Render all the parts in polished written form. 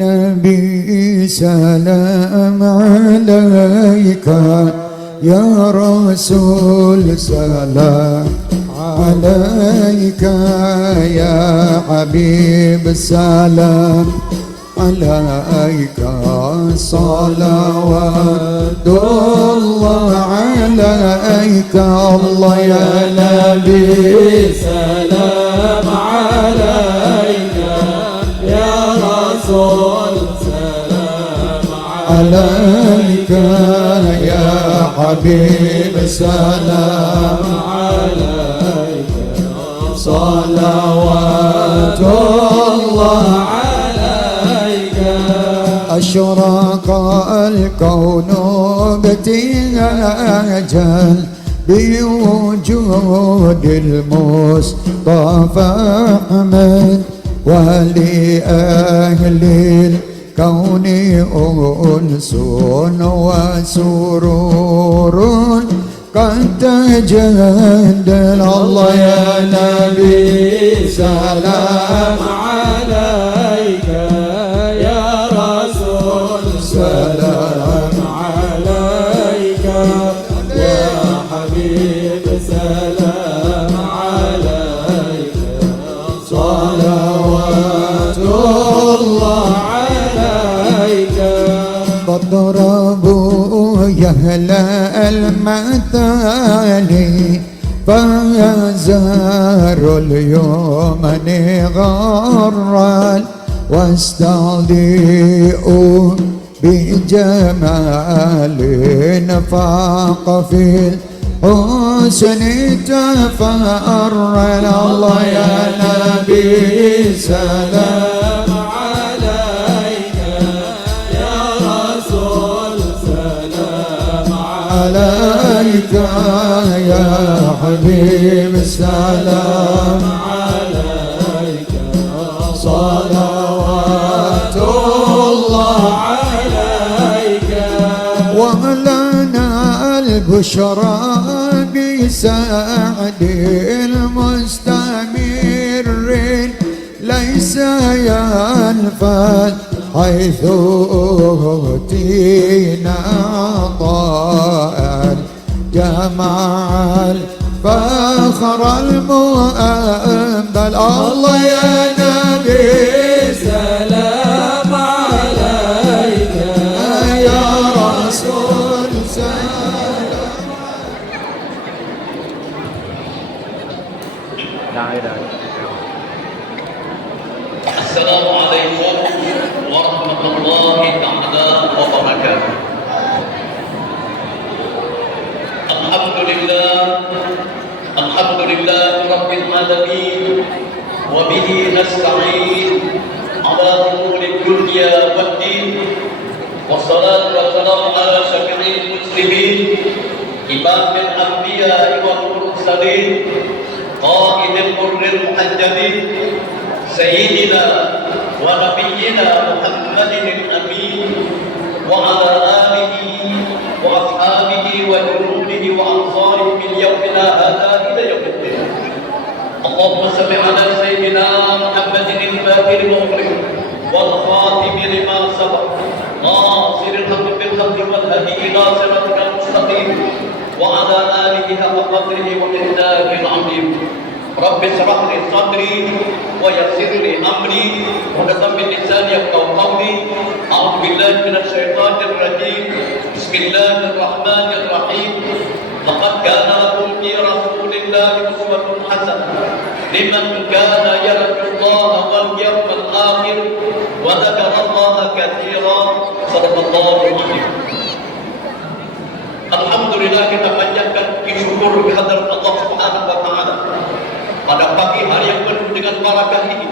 نبي سلام عليك يا رسول سلام عليك يا حبيب سلام عليك صلوات الله عليك الله يا نبي سلام عليك يا رسول سلام عليك يا حبيب سلام عليك صلوات الله عليك. أشرق الكون ابتهاجا بوجود المصطفى أحمد ولأهل الكون أنس وسرور قد تجدل الله يا نبي سلام عليك يا رسول سلام عليك يا حبيب سلام عليك صلوات الله عليك. قد ضربوا يهلا المثال فيزار اليوم غرا واستضيئوا بجمال فاق في الحسن تفرل الله يا نبي سلام عليك يا رسول سلام عليك يا حبيب السلام عليك صلوات الله عليك. ولنا البشرى بسعد المستمر ليس ينفذ حيث أوتينا عطاء جمع الفخر المؤمل الله يا نبي سلام عليك يا رسول سلام. السلام عليكم ورحمة الله تعالى وبركاته. الحمد لله رب العالمين وبه نستعين على أمور الدنيا والدين والصلاة والسلام على شفيع المسلمين إمام الأنبياء والمرسلين قائد الغر المحجلين سيدنا ونبينا محمد الأمين وعلى آله وأصحابه وجنوده وأنصاره من يومنا هذا إلى يوم الدين. اللهم صل على سيدنا محمد الفاتح المغفر والخاتم لما سبق ناصر الحق بالحق والهدي إلى صراطك المستقيم وعلى آله حق قدره ومقداره العظيم. رب اشرح لي صدري ويسر لي امري واحلل من لساني يفقهوا قولي. اعوذ بالله من الشيطان الرجيم. بسم الله الرحمن الرحيم. لقد كان لكم في رسول الله اسوة حسنة لمن كان يرجو الله واليوم الاخر وذكر الله كثيرا. صدق الله العظيم. Alhamdulillah, kita panjatkan puji syukur kehadirat Allah Subhanahu wa taala pada pagi hari yang penuh dengan barakah ini.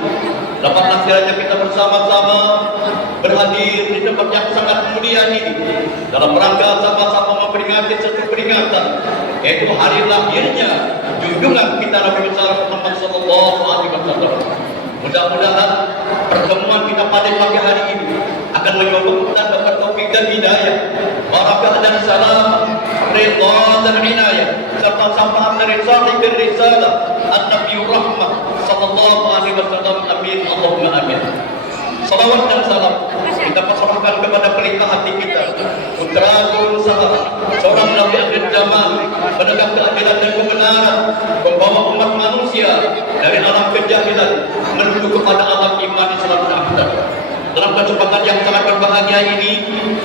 Dapatlah kiranya kita bersama-sama berhadir di tempat yang sangat mulia ini dalam rangka sama-sama memperingati satu peringatan, yaitu hari lahirnya junjungan kita Nabi besar Muhammad sallallahu alaihi wasallam. Mudah-mudahan pertemuan kita pada pagi hari ini akan menyebabkan dapat taufik dan hidayah, barakah dan salam, ridha dan inayah, serta syafaat dari sahib risalah An-Nabi Rahmah sallallahu alaihi wasallam. Amin Allahumma amin. Salawat dan salam kita pasrahkan kepada pelita hati kita, putra turun sahabat, seorang Nabi akhir zaman, penegak keadilan dan kebenaran, membawa umat manusia dari alam kejahilan menuju kepada alam iman Islam dan akhirat. Dalam kesempatan yang sangat berbahagia ini,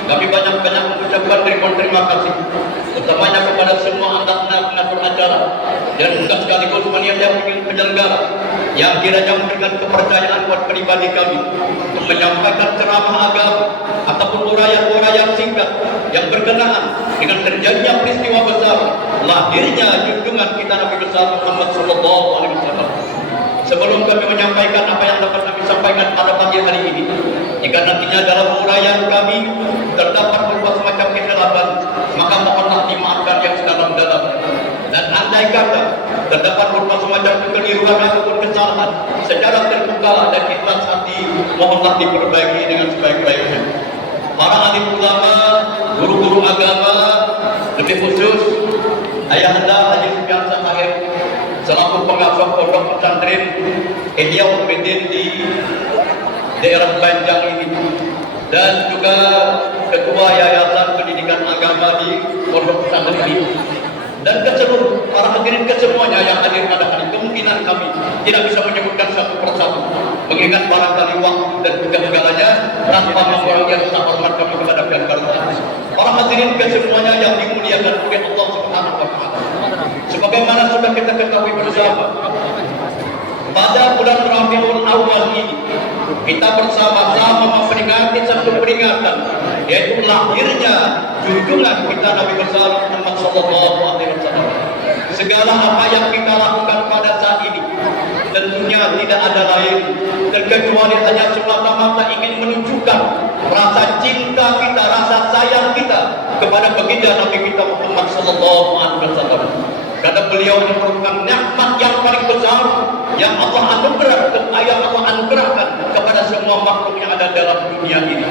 kami banyak-banyak mengucapkan terima kasih, utamanya kepada semua pengatur acara dan juga sekaligus panitia penyelenggara yang kiranya memberikan kepercayaan buat pribadi kami untuk menyampaikan ceramah agama ataupun uraian-uraian singkat yang berkenaan dengan terjadinya peristiwa besar lahirnya junjungan kita Nabi besar Muhammad sallallahu alaihi wasallam. Sebelum kami menyampaikan apa yang dapat kami sampaikan pada pagi hari ini, jika nantinya dalam uraian kami terdapat beberapa semacam kesalahan, maka mohonlah dimaafkan yang sedalam-dalam. Dan andai kata terdapat beberapa semacam kekeliruan ataupun kesalahan secara terbuka dan ikhlas hati, mohonlah diperbaiki dengan sebaik-baiknya. Para alim ulama, guru-guru agama, lebih khusus Ayahanda Haji Sufyan Sahir selaku pengasuh pondok pesantren Ihya Ulumuddin di daerah Banjang ini, dan juga ketua Yayasan Pendidikan Agama di pondok pesantren ini, dan keseluruh para hadirin kesemuanya yang hadir pada hari kemungkinan kami tidak bisa menyebutkan satu persatu, mengingat barangkali waktu dan juga segalanya tanpa mengurangi rasa hormat kami kepada pihak karya. Para hadirin kesemuanya yang dimuliakan oleh Allah Subhanahu wa Ta'ala, sebagaimana sudah kita ketahui bersama, pada bulan Rabiul Awal ini kita bersama-sama memperingati satu peringatan, yaitu lahirnya junjungan kita Nabi besar Muhammad sallallahu alaihi wasallam. Segala apa yang kita lakukan pada saat ini tentunya tidak ada lain terkecuali hanya semata-mata ingin menunjukkan rasa cinta kita, rasa sayang kita kepada baginda Nabi kita Muhammad sallallahu alaihi wasallam. Karena beliau merupakan nikmat yang paling besar yang Allah anugerahkan kepada semua makhluk yang ada dalam dunia ini.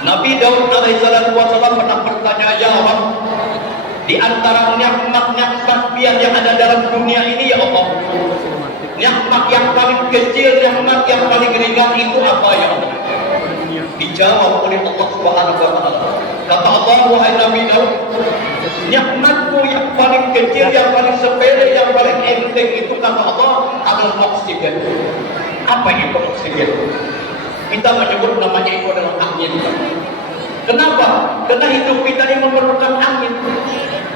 Nabi Daud alaihissalam pernah bertanya, ya Allah, di antara nikmat-nikmat yang ada dalam dunia ini, ya Allah, nikmat yang paling kecil, nikmat yang paling ringan itu apa, ya Allah? Dijawab oleh Allah Subhanahu wa Ta'ala. Kata Allah, wahai Nabi Daud, nikmatku yang paling kecil, yang paling sepele, yang paling enteng itu, kata Allah, adalah oksigen. Apa itu oksigen? Kita menyebut namanya itu adalah angin. Kenapa? Karena hidup kita ini memerlukan angin.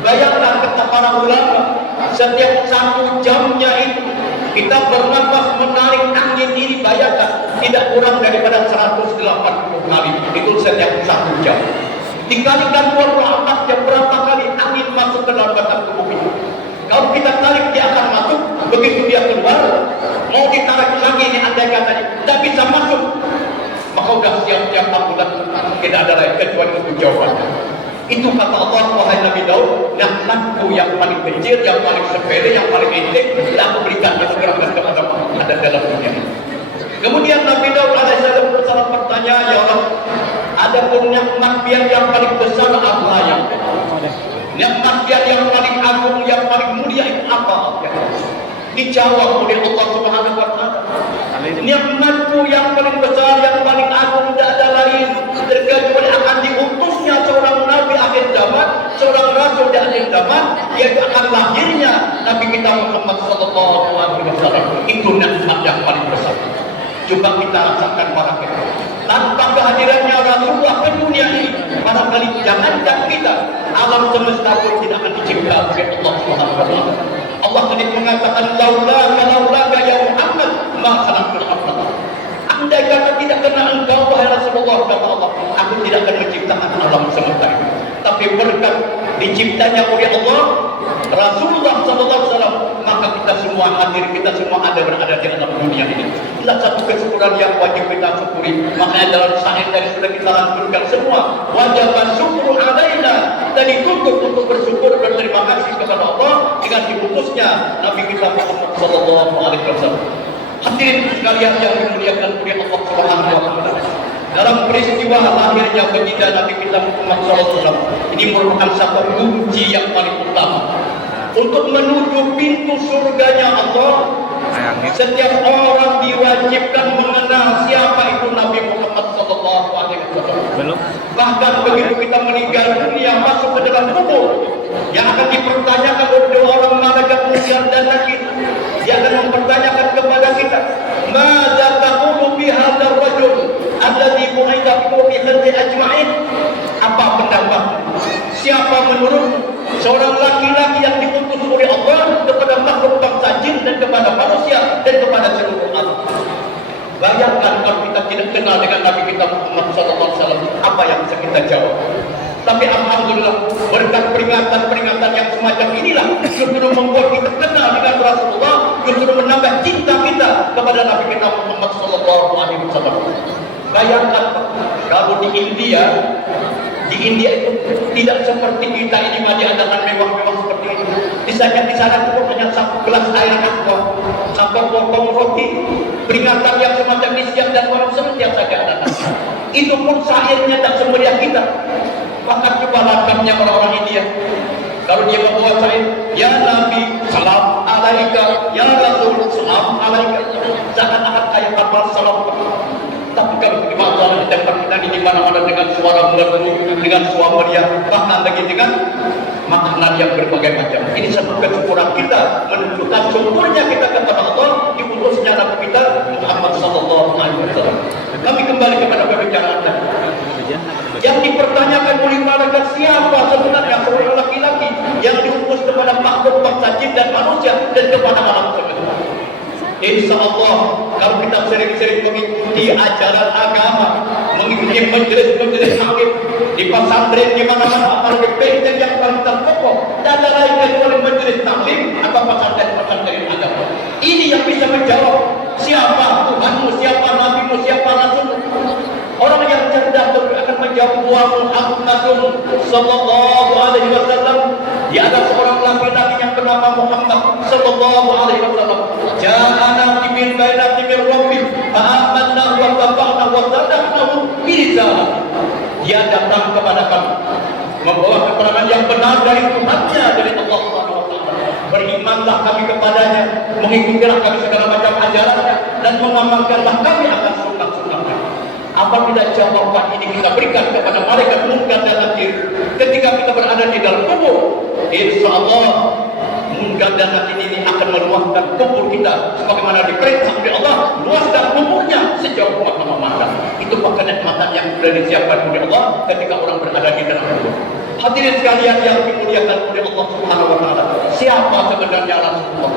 Bayangkan kata para ulama, setiap 1 jamnya itu kita bernafas menarik angin ini, bayangkan tidak kurang daripada 180 kali itu setiap 1 jam. Dikalikan 24 jam, berapa kali angin masuk ke dalam batang tubuh kita. Kalau kita tarik dia akan masuk, begitu dia keluar mau ditarik lagi ini andai katanya tidak bisa masuk, maka sudah siap-siap ambulan, tidak ada lain kecuali itu jawabannya. Itu kata Allah, wahai Nabi Daud, nikmatku yang paling kecil, yang paling sepele, yang paling enteng, tidak aku berikan kepada ada dalam dunia ini. Kemudian Nabi Daud alaihissalam bertanya, ya Allah, ada pun nikmat yang paling besar apa yang nikmat yang paling agung, yang paling mulia itu apa? Dijawab oleh Allah Subhanahu wa Ta'ala, nikmatku yang paling besar, yang paling agung tidak ada lain terkecuali akan diutusnya seorang nabi akhir zaman, seorang rasul di akhir zaman, yaitu akan lahirnya Nabi kita Muhammad sallallahu alaihi wasallam. Itu nikmat yang paling besar. Coba kita rasakan barangkali tanpa kehadirannya Rasulullah ke dunia ini, barangkali jangankan kita, alam semesta pun tidak akan dicipta oleh Allah Subhanahu wa Ta'ala. Allah sendiri mengatakan, laulaka ya Muhammad ma khalaqtul arda. Andai kata tidak kena engkau wahai Rasulullah, kata Allah, aku tidak akan menciptakan alam semesta ini. Tapi berkat diciptanya oleh Allah Rasulullah SAW, maka kita semua hadir, kita semua ada berada di alam dunia ini. Inilah satu kesyukuran yang wajib kita syukuri. Makanya dalam syair tadi sudah kita lantunkan semua, wajib syukur alaina, dan dituntut untuk bersyukur, berterima kasih kepada Allah dengan diutusnya Nabi kita Muhammad SAW. Hadirin sekalian yang dimuliakan oleh Allah Subhanahu wa Ta'ala, dalam peristiwa lahirnya baginda Nabi kita Muhammad SAW ini merupakan satu kunci yang paling utama untuk menuju pintu surganya Allah Setiap orang diwajibkan mengenal siapa itu Nabi Muhammad sallallahu alaihi wasallam. Bahkan begitu kita meninggal dunia masuk ke dalam kubur, yang akan dipertanyakan oleh orang malaikat munkar dan nakir. Dia akan mempertanyakan kepada kita, "Madza taqulu bi hadzal rajul alladzi bu'itha bi khalqi ajma'in?" Apa pendapat? Siapa menurut seorang laki-laki yang diutus oleh Allah kepada makhluk bangsa jin dan kepada manusia dan kepada seluruh alam? Bayangkan kalau kita tidak kenal dengan Nabi kita Muhammad SAW, apa yang bisa kita jawab? Tapi alhamdulillah, berkat peringatan-peringatan yang semacam inilah justru membuat kita kenal dengan Rasulullah, justru menambah cinta kita kepada Nabi kita Muhammad SAW. Bayangkan kalau di India itu tidak seperti kita ini diadakan mewah-mewah seperti ini. Di sana itu hanya satu gelas air aqua, satu potong roti. Peringatan yang semacam ini siang dan malam senantiasa diadakan. Itu pun syairnya tak semeriah kita. Bahkan coba lakukannya orang-orang India. Kalau dia membawa syair, ya Nabi salam alaika, ya Rasul salam alaika, seakan-akan kayak kapal salam. Tapi kalau di mana kita di mana-mana dengan suara merdu, dengan suara meriah, bahkan lagi dengan makanan yang berbagai macam. Ini satu kesyukuran kita menunjukkan syukurnya kita kepada Allah diutusnya Nabi kita Muhammad sallallahu alaihi wasallam. Kami kembali kepada pembicaraan tadi. Yang dipertanyakan oleh malaikat, siapa sebenarnya seorang laki-laki yang diutus kepada makhluk bangsa jin dan manusia dan kepada alam semesta. Insya Allah kalau kita sering-sering mengikuti ajaran agama, mengikuti majelis-majelis hakim di pesantren di mana-mana, apalagi pesantren yang paling terpokok, dan lain kecuali majelis taklim atau pesantren-pesantren agama. Ini yang bisa menjawab siapa Tuhanmu, siapa Nabimu, siapa Rasulmu. Orang yang cerdas akan menjawab Muhammadun sallallahu alaihi wasallam. Dia ada seorang laki-laki yang bernama Muhammad sallallahu alaihi wasallam. Ja'ana min bainati min rabbi fa amanna wa tabi'na wa sadaqnahu bi risalah. Dia datang kepada kami membawa keterangan yang benar dari Tuhannya, dari Allah Subhanahu wa taala. Berimanlah kami kepadanya, mengikutilah kami segala macam ajarannya, dan mengamalkanlah kami akan sunnah-sunnahnya. Apabila jawaban ini kita berikan kepada malaikat munkar dan nakir ketika kita berada di dalam kubur, insya Allah munkar dan nakir ini akan meluaskan kubur kita sebagaimana diperintah oleh Allah, luaskan kuburnya sejauh mana-mana. Itu kenikmatan yang sudah disiapkan oleh Allah ketika orang berada di dalam kubur. Hadirin sekalian yang dimuliakan oleh Allah Subhanahu wa taala, siapa sebenarnya Rasulullah?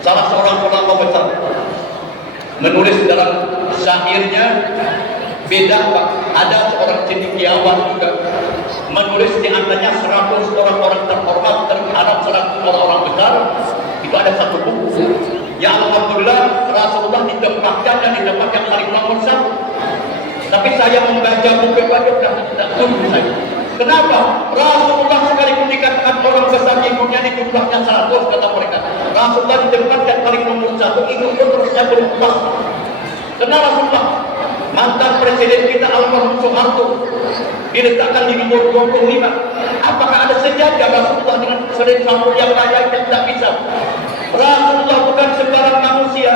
Salah seorang ulama besar menulis dalam syairnya, beda Pak, ada seorang cendekiawan juga menulis di antaranya 100 orang-orang terhormat terhadap 100 orang-orang besar. Itu ada satu buku. Ya alhamdulillah Rasulullah ditempatkan dan di tempat yang paling nomor 1. Tapi saya membaca buku itu tidak tunggu saya. Kenapa? Rasulullah sekalipun dikatakan orang besar di dunia di jumlahnya 100 kata mereka. Rasulullah ditempatkan paling nomor 1 itu pun terus saya belum puas. Karena Rasulullah mantan presiden kita almarhum Soeharto diletakkan di nomor 25. Apakah ada sejajar Rasulullah dengan presiden Samsul yang layak? Tidak bisa. Rasulullah bukan sembarang manusia.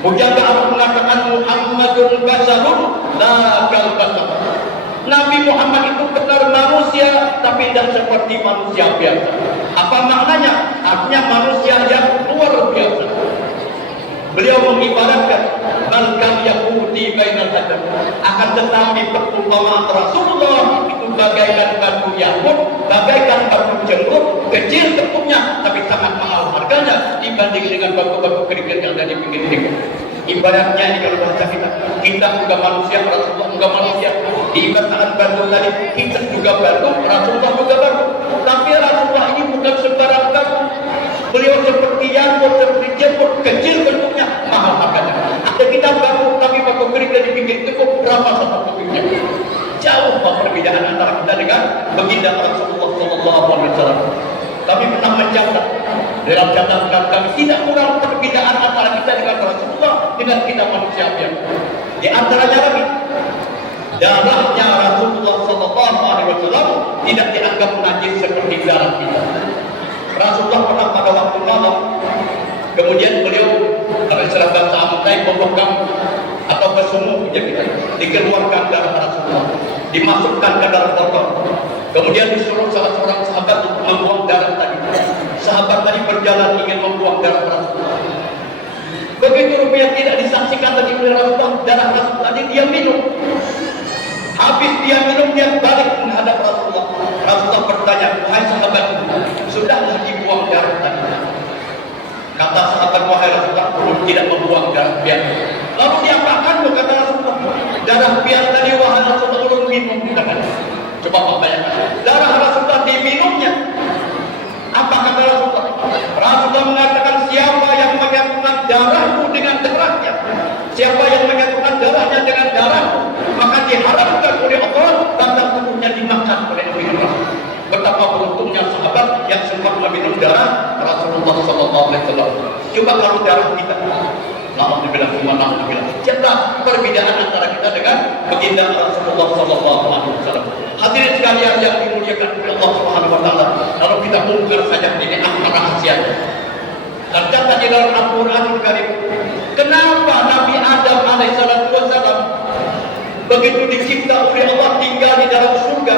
Mujahid mengatakan Muhammadun basarun la kal basar. Nabi Muhammad itu benar manusia, tapi tidak seperti manusia biasa. Apa maknanya? Artinya manusia yang luar biasa. Beliau mengibaratkan malkan yahuti bainal adam. Akan tetapi perumpamaan Rasulullah itu bagaikan batu yakut, bagaikan batu jeruk, kecil tepungnya, tapi sangat mahal harganya dibanding dengan batu-batu kerikil yang ada di pinggir-pinggir. Ibaratnya ini kalau bahasa kita juga manusia, Rasulullah juga manusia. Diibaratkan batu tadi, kita juga batu, Rasulullah juga batu. Tapi Rasulullah ini bukan sembarang batu. Beliau seperti yakut, seperti jeruk, kecil bentuknya, mahal harganya. Ada kita batu, tapi batu kerikil di pinggir tekuk, berapa satu kubiknya? Jauh perbedaan antara kita dengan baginda Rasulullah SAW. Kami pernah mencatat dalam catatan kami tidak kurang perbedaan antara kita dengan Rasulullah dengan kita manusia biasa. Di antaranya lagi, darahnya Rasulullah SAW tidak dianggap najis seperti darah kita. Rasulullah pernah pada waktu malam, kemudian Kemudian beliau kalau istilah bahasa Amuntai membokam atau bersumuk kita dikeluarkan darah Rasulullah, dimasukkan ke dalam botol. Kemudian disuruh salah seorang sahabat untuk membuang darah tadi. Sahabat tadi berjalan ingin membuang darah Rasulullah. Begitu rupiah tidak disaksikan tadi oleh Rasulullah, darah Rasulullah tadi dia minum. Habis dia minum, dia balik menghadap Rasulullah. Rasulullah bertanya, wahai sahabat, sudahlah dibuang darah tadi? Kata sahabat, wahai Rasulullah, belum, tidak membuang darah biar. Lalu diapakan? Kata Rasulullah, darah biar tadi wahai Rasulullah belum minum. Coba Pak bayangkan, darah Rasulullah diminumnya. Apa kata Rasulullah? Rasulullah mengatakan, siapa yang menyatukan darahmu dengan darahnya, siapa yang menyatukan darahnya dengan darahmu, maka diharamkan oleh Allah tanda tubuhnya dimakan oleh Nabi Muhammad. Betapa beruntungnya sahabat yang sempat meminum darah Rasulullah SAW. Coba kalau darah kita, alhamdulillah, alhamdulillah. Siapa perbedaan antara kita dengan baginda Rasulullah SAW? Hadirin sekalian yang dimuliakan oleh Allah Subhanahu Wa Taala. Lalu kita bongkar saja ini rahasia. Tercatat di dalam Al-Quranul Karim. Kenapa Nabi Adam alaihissalam begitu dicipta oleh Allah tinggal di dalam surga?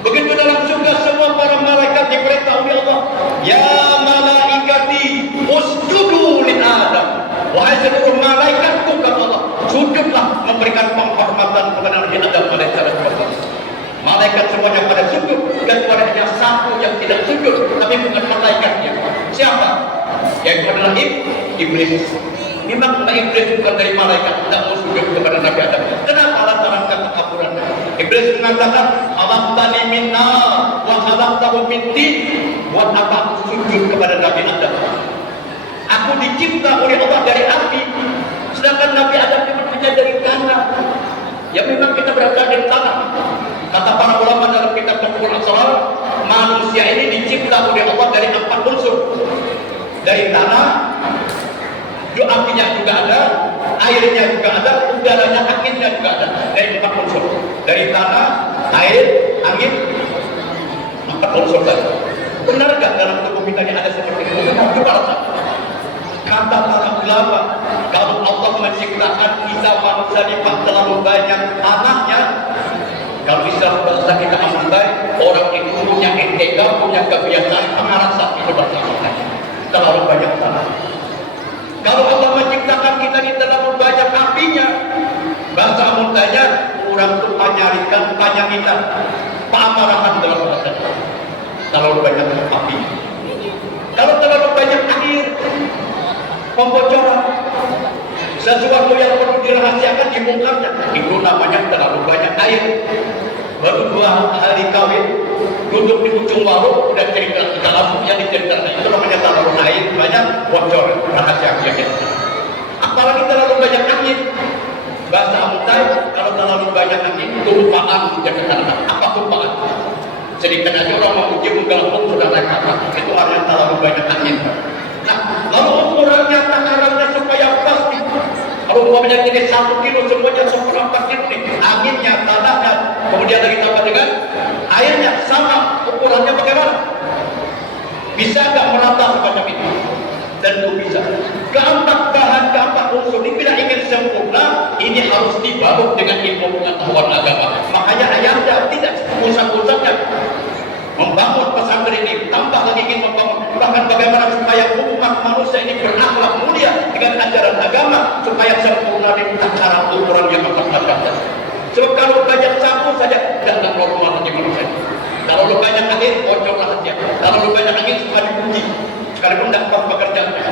Begitu dalam surga semua para malaikat diperintah oleh Allah, ya malaikati usjudu li Adam. Wahai seluruh malaikatku, kata Allah, sujudlah, memberikan penghormatan kepada Nabi Adam alaihissalam. Malaikat semuanya pada sujud, dan hanya satu yang tidak sujud, tapi bukan malaikatnya. Siapa? Yaitu adalah iblis. Memang iblis bukan dari malaikat, tidak mau sujud kepada Nabi Adam. Kenapa? Lantaran ketakaburan. Iblis mengatakan, khalaqtani min nar wa khalaqtahu min tin. Buat apa aku sujud kepada Nabi Adam? Aku dicipta oleh Allah dari api, sedangkan Nabi Adam hanya dari tanah. Ya memang kita berasal dari tanah. Kata para ulama dalam kitab Tafsir Al-Asrar, manusia ini dicipta oleh Allah dari 4 unsur. Dari tanah, apinya juga ada, airnya juga ada, udaranya, anginnya juga ada. Dari 4 unsur. Dari tanah, air, angin, 4 unsur tadi. Benar gak dalam tubuh kita ini ada seperti itu? Coba rasakan. Kata para ulama, kalau Allah menciptakan kita manusia di terlalu banyak tanahnya, kalau istilah bahasa kita aman baik, orang itu punya etika, punya kebiasaan pengarasan itu bersama. Terlalu banyak tanah. Kalau Allah menciptakan kita di terlalu banyak apinya, bahasa mudahnya orang itu panjang kita, pamarahan dalam bahasa. Terlalu banyak api. Kalau terlalu banyak air, pembocoran, sesuatu yang perlu dirahasiakan dibongkarnya, itu namanya terlalu banyak air. Baru 2 hari kawin, duduk di ujung warung, udah cerita di dalam yang diceritakan itu namanya terlalu air, banyak bocor rahasia kita. Apalagi terlalu banyak angin. Bahasa Amuntai, kalau terlalu banyak angin, tumpaan menjadi tanah. Apa tumpaan? Sedikit aja orang mau uji menggelapung sudah naik atas. Itu artinya terlalu banyak angin. Nah, lalu ukurannya takarannya supaya pas nih. Kalau umpamanya ini 1 kilo semuanya 1/4 kilo nih. Anginnya, tanahnya, kemudian lagi tambah dengan airnya sama ukurannya bagaimana? Bisa nggak merata semacam itu? Tentu bisa. Keempat bahan, keempat unsur ini bila ingin sempurna, ini harus dibalut dengan ilmu pengetahuan agama. Makanya ayatnya tidak pusat-pusatnya membangun pesantren ini, tambah lagi ingin membangun bahkan bagaimana supaya umat manusia ini berakhlak mulia dengan ajaran agama supaya sempurna di takaran ukuran yang memperhatikan. Sebab kalau banyak campur saja tidak normal hati manusia. Kalau lu banyak angin, bocorlah hatinya. Kalau lu banyak angin suka dipuji, sekalipun tidak pas pekerjaannya.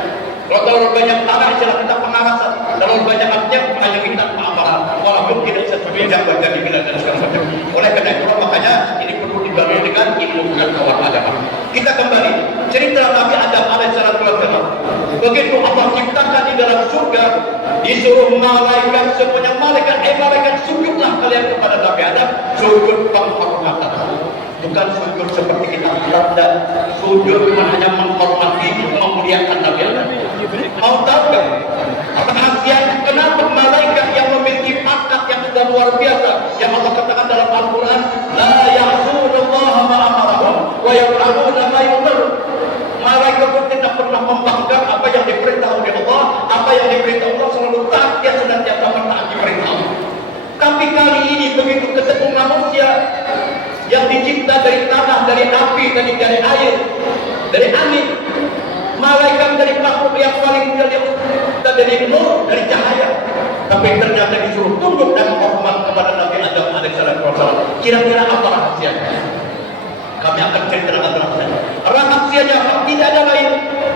Kalau terlalu banyak tanah, istilah kita pengarasan. Terlalu banyak hatinya, hanya kita pengamaran. Walaupun tidak sesuai yang baca di bilang dan segala macam. Oleh karena itu, makanya ini perlu dibangun dengan ilmu pengetahuan agama. Kita kembali cerita Nabi Adam alaihissalam. Begitu Allah ciptakan di dalam surga, disuruh malaikat semuanya, malaikat sujudlah kalian kepada Nabi Adam, sujud penghormatan. Bukan sujud seperti kita bilang, dan sujud hanya menghormati, memuliakan Nabi Adam. Mau tahu kan? Rahasia kenapa malaikat yang memiliki pangkat yang sudah luar biasa, yang Allah katakan dalam Al-Quran, la ya'sunallaha ma amarahum wa yaf'aluna ma yu'marun. Malaikat kita dari tanah, dari api, dari air, dari angin. Malaikat dari makhluk yang paling mulia, kita dari nur, dari cahaya. Tapi ternyata disuruh tunduk dan hormat kepada Nabi Adam alaihissalam. Kira-kira apa rahasianya? Kami akan ceritakan rahasianya. Rahasianya tidak ada lain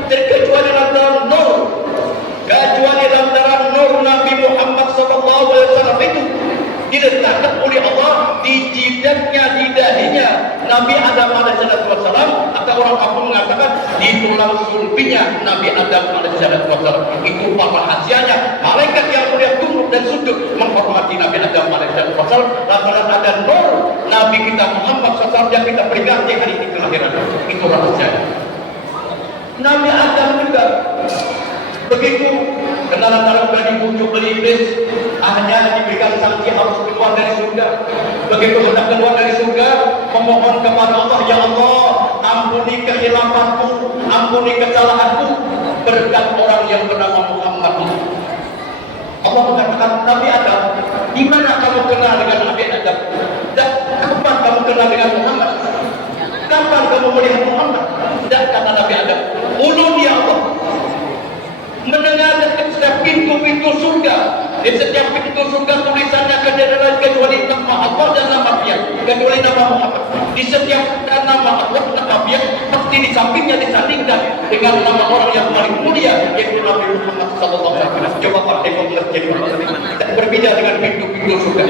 terkecuali lantaran nur, kecuali lantaran nur Nabi Muhammad SAW itu diletakkan oleh Allah di jidatnya, di dahinya Nabi Adam alaihissalam, atau orang kampung mengatakan di tulang sulbinya Nabi Adam alaihissalam. Itu rahasianya. Malaikat yang mulia tunduk dan sujud menghormati Nabi Adam alaihissalam lantaran ada nur Nabi kita Muhammad SAW yang kita peringati hari ini kelahiran. Itu rahasianya. Nabi Adam juga begitu kenalan dalam dibujuk oleh iblis, hanya diberikan sanksi harus keluar dari surga. Begitu hendak keluar dari surga, memohon kepada Allah, ya Allah, ampuni kehilafanku, ampuni kesalahanku berkat orang yang bernama Muhammad. Allah mengatakan, Nabi Adam, di mana kamu kenal dengan Nabi Adam? Dan kapan kamu kenal dengan Muhammad? Kapan kamu melihat Muhammad? Dan kata Nabi Adam, ulun ya Allah, mendengar setiap pintu-pintu surga, di setiap pintu surga tulisannya kecuali nama Allah dan nama dia, kecuali nama Muhammad. Di setiap nama Allah dan nama dia, pasti di sampingnya disandingkan dengan nama orang yang paling mulia, yaitu Nabi Muhammad SAW. Coba Pak Tengok masjid, berbeda dengan pintu-pintu surga.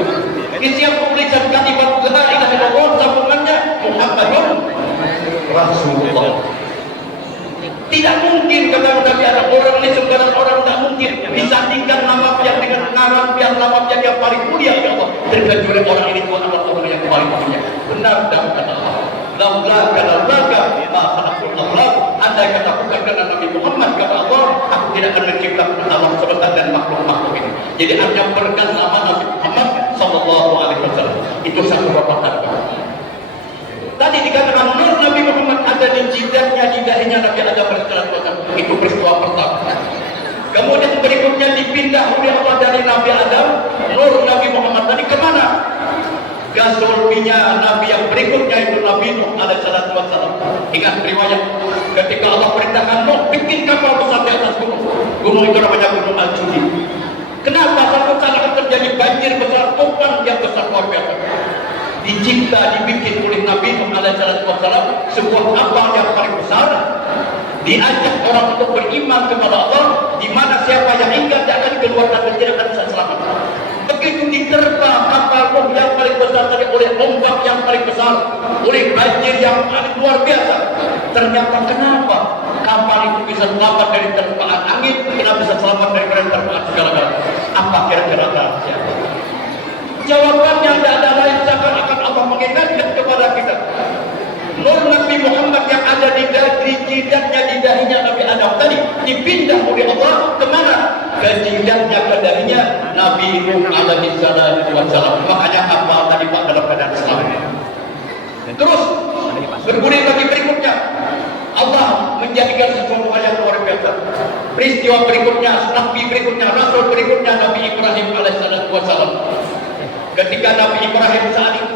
Di setiap tulisan kalimat la ilaha illallah, sambungannya Muhammadun Rasulullah. Tidak mungkin kata Nabi Adam, orang ini sembarang orang tak mungkin disandingkan nama yang dengan nama yang paling mulia ya Allah. Terkecuali orang ini Tuhan adalah orang yang paling mulia. Benar dan kata Allah. Laula kana laka ma khalaqul Allah. Andai kata bukan karena Nabi Muhammad kata Allah, aku tidak akan menciptakan alam semesta dan makhluk-makhluk ini. Jadi hanya berkat nama Nabi Muhammad sallallahu alaihi wasallam. Itu satu bapak. Tadi dikatakan nur Nabi Muhammad ada di jidatnya, di dahinya Nabi Adam alaihissalam. Itu peristiwa pertama. Kemudian berikutnya dipindah oleh Allah dari Nabi Adam, nur Nabi Muhammad tadi kemana? Ke sulbinya Nabi yang berikutnya, itu Nabi Nuh alaihissalam. Ingat riwayat ketika Allah perintahkan Nuh bikin kapal besar di atas gunung. Gunung itu namanya Gunung Al-Judi. Kenapa? Satu saat akan terjadi banjir besar, tumpahan yang besar luar biasa. Dicipta, dibikin oleh Nabi Nuh alaihissalam sebuah kapal yang paling besar, diajak orang untuk beriman kepada Allah, di mana siapa yang ingat dia akan dikeluarkan dan tidak akan bisa selamat. Begitu diterpa kapal Nuh yang paling besar tadi oleh ombak yang paling besar, oleh banjir yang paling luar biasa. Ternyata kenapa kapal itu bisa selamat dari terpaan angin, kenapa bisa selamat dari terpaan segala-galanya? Apa kira-kira rahasia? Jawaban yang tidak ada lain seakan-akan Allah mengingatkan kepada kita. Nur Nabi Muhammad yang ada di jidatnya, di dahinya Nabi Adam tadi dipindah oleh Allah kemana? Ke jidatnya, ke dahinya Nabi Nuh alaihissalam. Makanya apa tadi Pak dalam keadaan selamat. Terus bergulir lagi berikutnya, Allah menjadikan sesuatu hal yang luar biasa. Peristiwa berikutnya, Nabi berikutnya, Rasul berikutnya Nabi Ibrahim alaihissalam. Ketika Nabi Ibrahim saat itu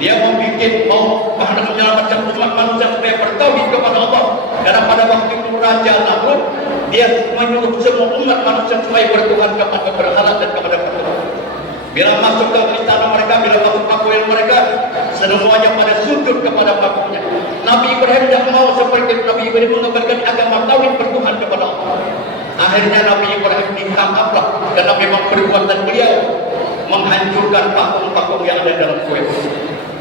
dia mau menyelamatkan umat manusia supaya bertauhid kepada Allah, karena pada waktu itu Raja Namrud dia menyuruh semua umat manusia supaya bertuhan kepada berhala dan kepada berhala. Bila masuk ke istana mereka, bila masuk pakaian mereka, semuanya pada sujud kepada pakaiannya. Nabi Ibrahim tidak mau seperti Nabi Ibrahim mengabarkan agama tauhid bertuhan kepada Allah. Akhirnya Nabi Ibrahim ditangkaplah karena memang perbuatan beliau menghancurkan patung-patung yang ada dalam kuil.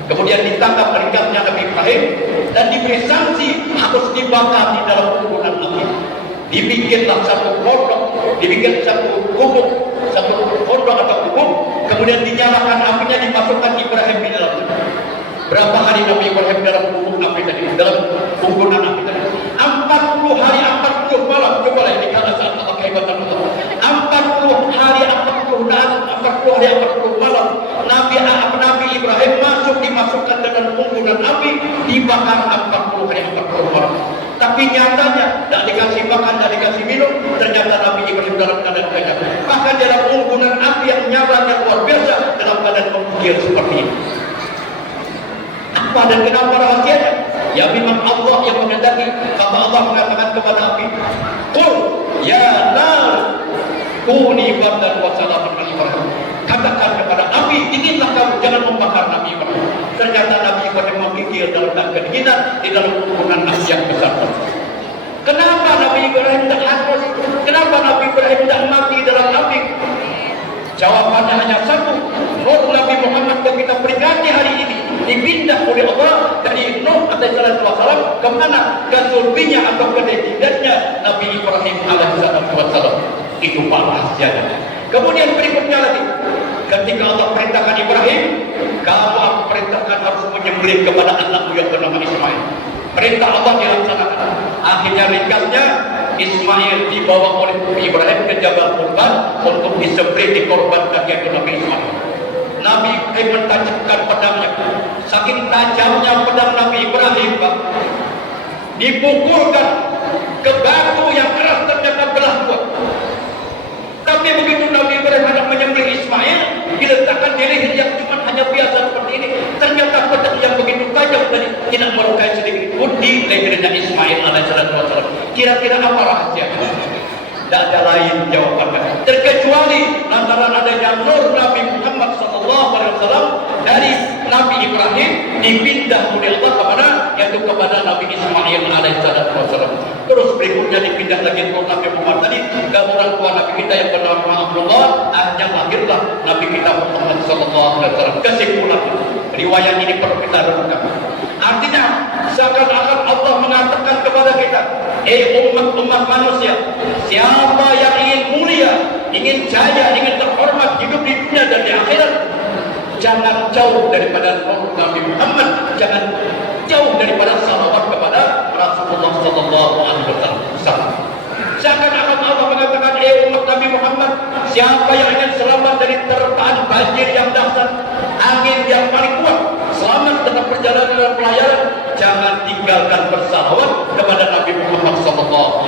Kemudian ditangkap ringkasnya Nabi Ibrahim dan diberi sanksi harus dibakar di dalam kuburan api. Dibikinlah satu pondok, dibikin satu gubuk, satu pondok atau gubuk, kemudian dinyalakan apinya, dimasukkan Ibrahim di dalamnya. Berapa hari Nabi Ibrahim dalam gubuk api tadi, dalam kuburan api tadi? 40 hari 40 malam. Coba lah ini kalau saat Allah kehebatan Allah. 40 hari 40 malam Nabi Ibrahim dimasukkan dalam unggunan api, dibakar 40 hari 40 malam. Tapi nyatanya tidak dikasih makan, tidak dikasih minum, ternyata Nabi Ibrahim dalam keadaan kenyang. Bahkan dalam unggunan api yang nyala yang luar biasa, dalam keadaan menggigil seperti ini. Kenapa dan kenapa rahasianya? Ya memang Allah yang menghendaki. Kata Allah mengatakan kepada api, Qul ya nar kuni bardan wa salaman ala Ibrahim. Katakan kepada api, dinginlah kamu, jangan membakar Nabi Ibrahim. Ternyata Nabi Ibrahim menggigil dalam kedinginan di dalam kerumunan api yang besar. Kenapa Nabi Ibrahim tak hangus? Kenapa Nabi Ibrahim tak mati dalam api? Jawabannya hanya satu. Nur Nabi Muhammad yang kita peringati hari ini dipindah oleh Allah dari Nuh alaihissalam ke mana? Ke sulbinya atau ke dedikannya Nabi Ibrahim alaihissalam. Itu rahasianya. Kemudian berikutnya lagi, ketika Allah perintahkan Ibrahim, kamu aku perintahkan harus menyembelih kepada anakmu yang bernama Ismail. Perintah Allah dilaksanakan. Akhirnya ringkasnya Ismail dibawa oleh Ibrahim ke Jabal Qurban untuk disembelih, dikorbankan yaitu Nabi Ismail. Nabi Ibrahim mentajamkan pedangnya. Saking tajamnya pedang Nabi Ibrahim, Pak, dipukulkan ke batu yang keras ternyata belah dua. Tapi begitu Nabi Ibrahim hendak menyembelih Ismail, diletakkan di leher yang cuma hanya biasa seperti ini. Ternyata pedang yang begitu tajam tadi tidak melukai sedikit pun di lehernya Ismail alaihissalam. Kira-kira apa rahasianya? Tidak ada lain jawabannya terkecuali lantaran adanya nur Nabi Muhammad SAW dari Nabi Ibrahim dipindah oleh Allah kepada yaitu kepada Nabi Ismail alaihissalam. Terus berikutnya dipindah lagi nur Nabi Muhammad tadi ke orang tua Nabi kita yang bernama Abdullah. Akhirnya lahirlah Nabi kita Muhammad SAW. Kesimpulan riwayat ini perlu kita renungkan. Artinya seakan-akan Allah mengatakan kepada kita, umat manusia, siapa yang ingin mulia, ingin jaya, ingin terhormat hidup di dunia dan di akhirat, jangan jauh daripada Nabi Muhammad, jangan jauh daripada salawat kepada Rasulullah SAW. Seakan-akan Allah mengatakan, umat Nabi Muhammad, siapa yang ingin selamat dari terpaan banjir yang dahsyat, angin yang paling kuat, selamat dalam perjalanan dalam pelayaran, jangan tinggalkan bersalawat kepada Nabi Muhammad SAW.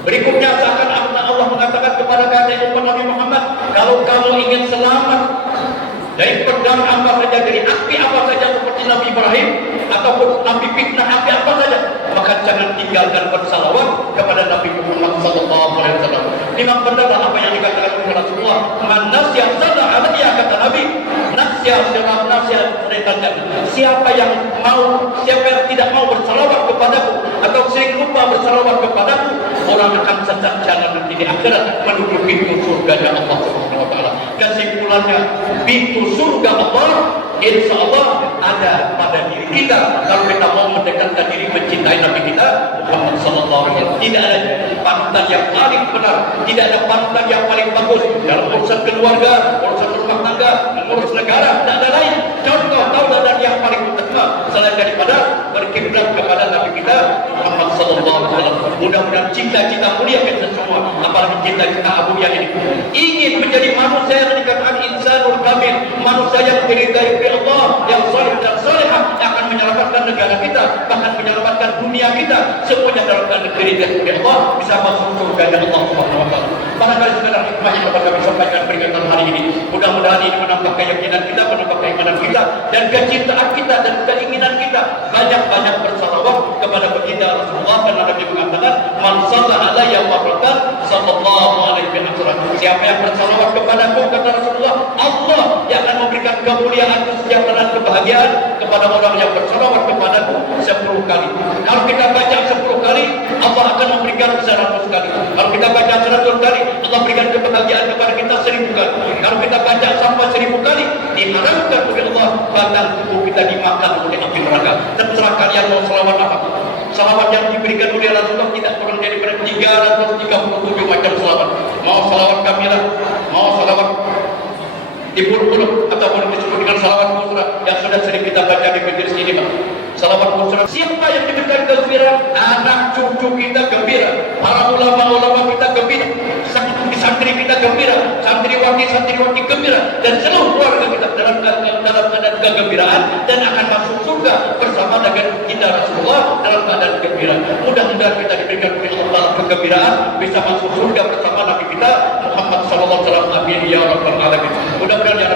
Berikutnya seakan-akan Allah mengatakan kepada kalian umat Nabi Muhammad, kalau kamu ingin selamat dari pedang apa saja, dari api apa saja seperti Nabi Ibrahim ataupun api fitnah api apa saja, maka jangan tinggalkan bersalawat kepada Nabi Muhammad SAW. Memang benarlah apa yang dikatakan oleh Rasulullah, man nasya sada alaiya, kata Nabi, nasya siapa yang tidak mau bersalawat kepadaku atau sering lupa bersalawat kepadaku, orang akan sesat jalan nanti di akhirat menuju pintu surga Allah Subhanahu wa taala. Kesimpulannya, pintu surga Allah insya Allah ada pada diri kita kalau kita mau mendekatkan diri mencintai Nabi kita Muhammad sallallahu alaihi wasallam. Tidak ada panutan yang paling benar, tidak ada panutan yang paling bagus dalam urusan keluarga, urusan rumah tangga, mengurus negara, tidak ada lain contoh tauladan yang paling utama selain daripada berkiblat kepada Nabi kita Muhammad sallallahu alaihi wasallam. Mudah-mudahan cita-cita mulia kita semua, apalagi cita-cita Abu yang ini, ingin menjadi manusia yang dikatakan insanul kamil, manusia yang diridai oleh Allah, yang saleh dan salehah, yang akan menyelamatkan negara kita, bahkan menyelamatkan dunia kita, semuanya dalam negeri dan oleh Allah, bisa masuk surga Allah Subhanahu wa taala. Barangkali sekedar hikmah yang dapat kami sampaikan peringatan hari ini. Mudah-mudahan ini menambah keyakinan kita, menambah keimanan kita, dan kecintaan kita dan keinginan kita banyak-banyak bersalawat kepada baginda Rasulullah, karena Nabi mengatakan, man shalla alayya marratan sallallahu alaihi wasallam. Siapa yang bersalawat kepadaku, kata Rasulullah, Allah yang akan memberikan kemuliaan, kesejahteraan, kebahagiaan kepada orang yang bersalawat kepadaku 10 kali. Kalau kita baca 10 kali, Allah akan memberikan 100 kali. Kalau kita baca 100 kali, Allah berikan kebahagiaan kepada kita 1000 kali. Kalau kita baca sampai 1000 kali, diharapkan oleh Allah batang tubuh kita dimakan oleh api neraka. Terserah kalian mau selawat apa. Selawat yang diberikan oleh Rasulullah tidak kurang daripada 337 macam selawat. Mau selawat kamilah, mau selawat dipuluh-puluh, ataupun disebut dengan salawat musra yang sudah sering kita baca di majelis ini, Pak. Salawat musra, siapa yang diberikan gembira? Anak cucu kita gembira, para ulama-ulama kita gembira, santri kita gembira, santriwati gembira, dan seluruh keluarga kita dalam keadaan kegembiraan dan akan masuk surga bersama dengan kita Rasulullah dalam keadaan gembira. Mudah-mudahan kita diberikan oleh Allah kegembiraan, bisa masuk surga bersama Nabi kita Muhammad sallallahu alaihi wasallam. Amin ya rabbal alamin. Mudah-mudahan ya